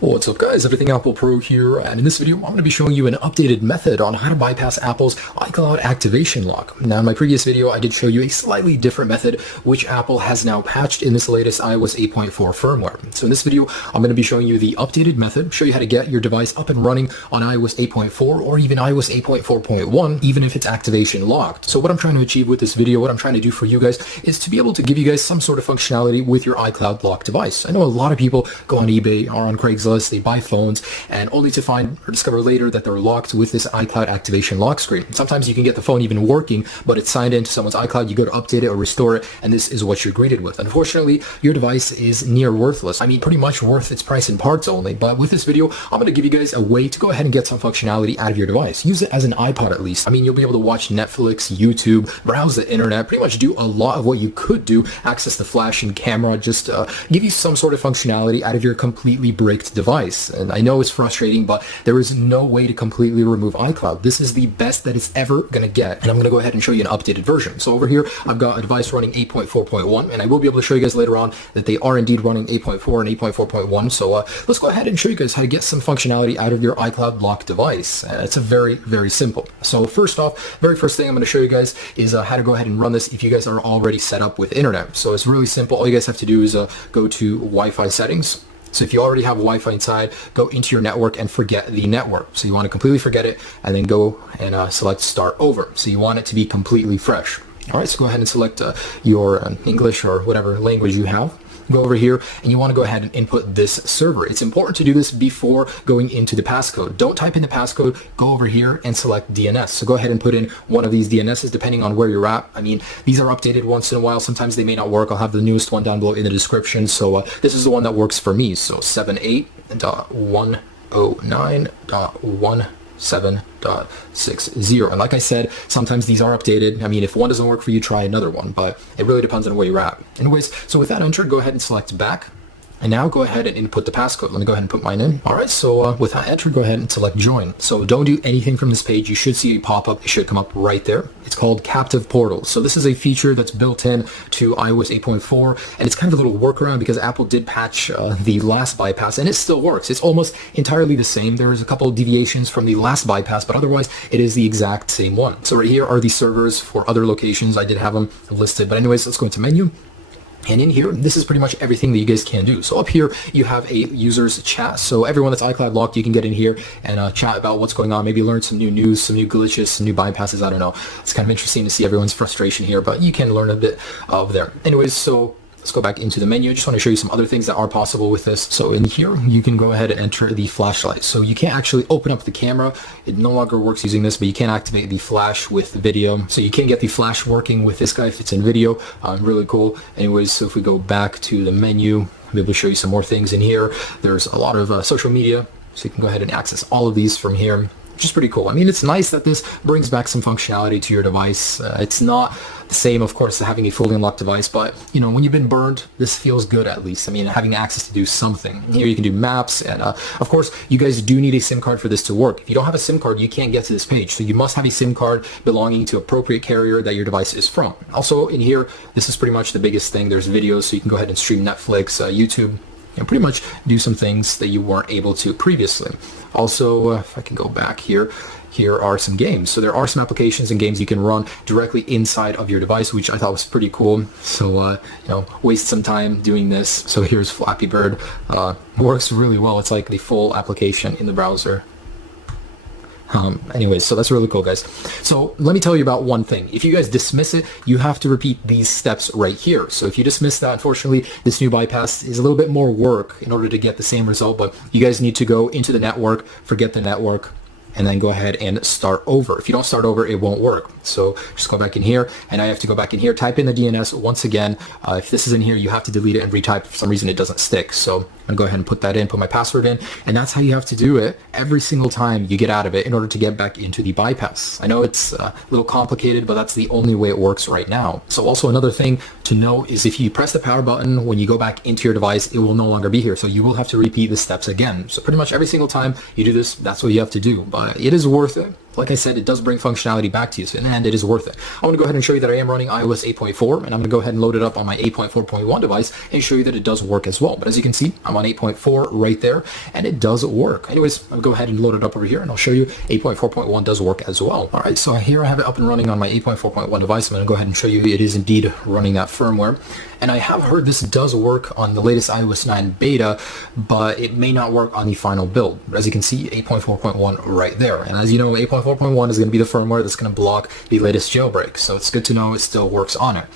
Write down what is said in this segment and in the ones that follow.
What's up guys, Everything Apple Pro here, and in this video I'm going to be showing you an updated method on how to bypass Apple's iCloud activation lock. Now in my previous video I did show you a slightly different method which Apple has now patched in this latest iOS 8.4 firmware. So in this video I'm going to be showing you the updated method, show you how to get your device up and running on iOS 8.4 or even iOS 8.4.1 even if it's activation locked. So what I'm trying to achieve with this video, what I'm trying to do for you guys is to be able to give you guys some sort of functionality with your iCloud locked device. I know a lot of people go on eBay or on Craigslist, they buy phones and only to find or discover later that they're locked with this iCloud activation lock screen. Sometimes you can get the phone even working, but it's signed into someone's iCloud, you go to update it or restore it, and this is what you're greeted with. Unfortunately, your device is near worthless. I mean, pretty much worth its price in parts only, but with this video, I'm going to give you guys a way to go ahead and get some functionality out of your device. Use it as an iPod at least. I mean, you'll be able to watch Netflix, YouTube, browse the internet, pretty much do a lot of what you could do, access the flash and camera, just give you some sort of functionality out of your completely bricked device. And I know it's frustrating, but there is no way to completely remove iCloud. This is the best that it's ever going to get, and I'm going to go ahead and show you an updated version. So over here, I've got a device running 8.4.1, and I will be able to show you guys later on that they are indeed running 8.4 and 8.4.1. So let's go ahead and show you guys how to get some functionality out of your iCloud locked device. It's a very simple. So first off, very first thing I'm going to show you guys is how to go ahead and run this if you guys are already set up with internet. So it's really simple. All you guys have to do is go to Wi-Fi settings. So if you already have Wi-Fi inside, go into your network and forget the network. So you want to completely forget it and then go and select start over. So you want it to be completely fresh. All right, so go ahead and select your English or whatever language you have. Go over here and you want to go ahead and input this server. It's important to do this before going into the passcode. Don't type in the passcode, go over here and select DNS. So go ahead and put in one of these DNSs depending on where you're at. I mean, these are updated once in a while. Sometimes they may not work. I'll have the newest one down below in the description. So this is the one that works for me. So 78.109.17.60. And like I said, sometimes these are updated. I mean, if one doesn't work for you, try another one, but it really depends on where you're at. Anyways, so with that entered, go ahead and select back. And now go ahead and input the passcode. Let me go ahead and put mine in. All right, so with that entered, go ahead and select join. So don't do anything from this page. You should see a pop-up. It should come up right there. It's called Captive Portal. So this is a feature that's built in to iOS 8.4, and it's kind of a little workaround because Apple did patch the last bypass, and it still works. It's almost entirely the same. There's a couple of deviations from the last bypass, but otherwise it is the exact same one. So right here are the servers for other locations. I did have them listed, but anyways, let's go into menu. And in here, this is pretty much everything that you guys can do. So up here, you have a user's chat. So everyone that's iCloud locked, you can get in here and chat about what's going on, maybe learn some new news, some new glitches, some new bypasses. I don't know. It's kind of interesting to see everyone's frustration here, but you can learn a bit of there. Anyways, so let's go back into the menu. I just want to show you some other things that are possible with this. So in here, you can go ahead and enter the flashlight. So you can't actually open up the camera. It no longer works using this, but you can activate the flash with the video. So you can get the flash working with this guy if it's in video. Really cool. Anyways, so if we go back to the menu, I'll be able to show you some more things in here. There's a lot of social media. So you can go ahead and access all of these from here. Which is pretty cool. I mean, it's nice that this brings back some functionality to your device. It's not the same, of course, as having a fully unlocked device, but you know, when you've been burned, this feels good at least. I mean, having access to do something. Here you can do maps, and of course, you guys do need a SIM card for this to work. If you don't have a SIM card, you can't get to this page. So you must have a SIM card belonging to appropriate carrier that your device is from. Also in here, this is pretty much the biggest thing. There's videos, so you can go ahead and stream Netflix, YouTube, and pretty much do some things that you weren't able to previously. Also, if I can go back here, here are some games. So there are some applications and games you can run directly inside of your device, which I thought was pretty cool. So, you know, waste some time doing this. So here's Flappy Bird. Works really well. It's like the full application in the browser. Anyways, so that's really cool, guys. So let me tell you about one thing. If you guys dismiss it, you have to repeat these steps right here. So if you dismiss that, unfortunately, this new bypass is a little bit more work in order to get the same result, but you guys need to go into the network, forget the network, and then go ahead and start over. If you don't start over, it won't work. So just go back in here, and I have to go back in here, type in the DNS once again. If this is in here, you have to delete it and retype. For some reason, it doesn't stick. So I'm gonna go ahead and put that in, put my password in, and that's how you have to do it every single time you get out of it in order to get back into the bypass. I know it's a little complicated, but that's the only way it works right now. So also another thing to know is if you press the power button, when you go back into your device, it will no longer be here. So you will have to repeat the steps again. So pretty much every single time you do this, that's what you have to do, but it is worth it. like I said, it does bring functionality back to you, and it is worth it. I'm going to go ahead and show you that I am running iOS 8.4, and I'm going to go ahead and load it up on my 8.4.1 device and show you that it does work as well. But as you can see, I'm on 8.4 right there, and it does work. Anyways, I'll go ahead and load it up over here, and I'll show you 8.4.1 does work as well. All right, so here I have it up and running on my 8.4.1 device. I'm going to go ahead and show you it is indeed running that firmware. And I have heard this does work on the latest iOS 9 beta, but it may not work on the final build. As you can see, 8.4.1 right there. And as you know, 8.4.1 is going to be the firmware that's going to block the latest jailbreak. So it's good to know it still works on it.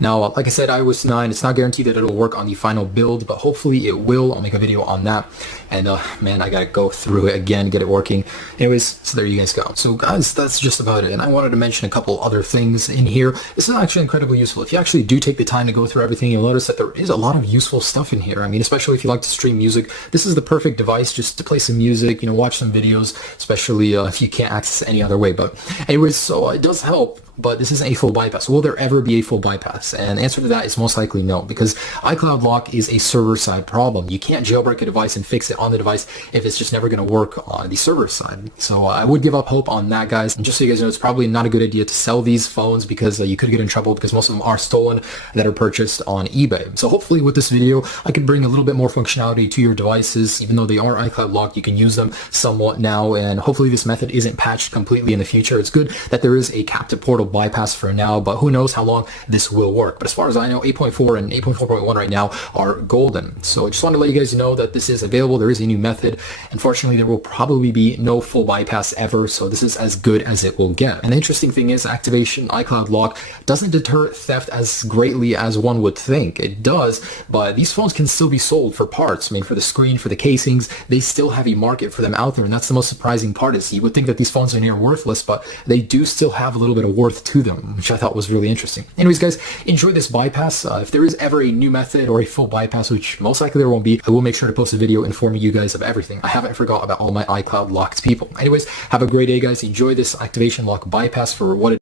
Now, like I said, iOS 9, it's not guaranteed that it'll work on the final build, but hopefully it will. I'll make a video on that. And man, I gotta go through it again, get it working. Anyways, so there you guys go. So guys, that's just about it. And I wanted to mention a couple other things in here. This is actually incredibly useful. If you actually do take the time to go through everything, you'll notice that there is a lot of useful stuff in here. I mean, especially if you like to stream music, this is the perfect device just to play some music, you know, watch some videos, especially if you can't access it any other way. But anyways, so it does help. But this isn't a full bypass. Will there ever be a full bypass? And the answer to that is most likely no, because iCloud lock is a server-side problem. You can't jailbreak a device and fix it on the device if it's just never going to work on the server side. So I would give up hope on that, guys. And just so you guys know, it's probably not a good idea to sell these phones because you could get in trouble because most of them are stolen that are purchased on eBay. So hopefully with this video, I could bring a little bit more functionality to your devices. Even though they are iCloud locked, you can use them somewhat now. And hopefully this method isn't patched completely in the future. It's good that there is a captive portal bypass for now, but who knows how long this will work. But as far as I know, 8.4 and 8.4.1 right now are golden. So I just want to let you guys know that this is available. There is a new method. Unfortunately, there will probably be no full bypass ever, so this is as good as it will get. And the interesting thing is, activation iCloud lock doesn't deter theft as greatly as one would think. It does, but these phones can still be sold for parts. I mean, for the screen, for the casings, they still have a market for them out there, and that's the most surprising part. Is you would think that these phones are near worthless, but they do still have a little bit of worth to them, which I thought was really interesting. Anyways, guys, enjoy this bypass. If there is ever a new method or a full bypass, which most likely there won't be, I will make sure to post a video informing you guys of everything. I haven't forgot about all my iCloud locked people. Anyways, have a great day, guys. Enjoy this activation lock bypass for what it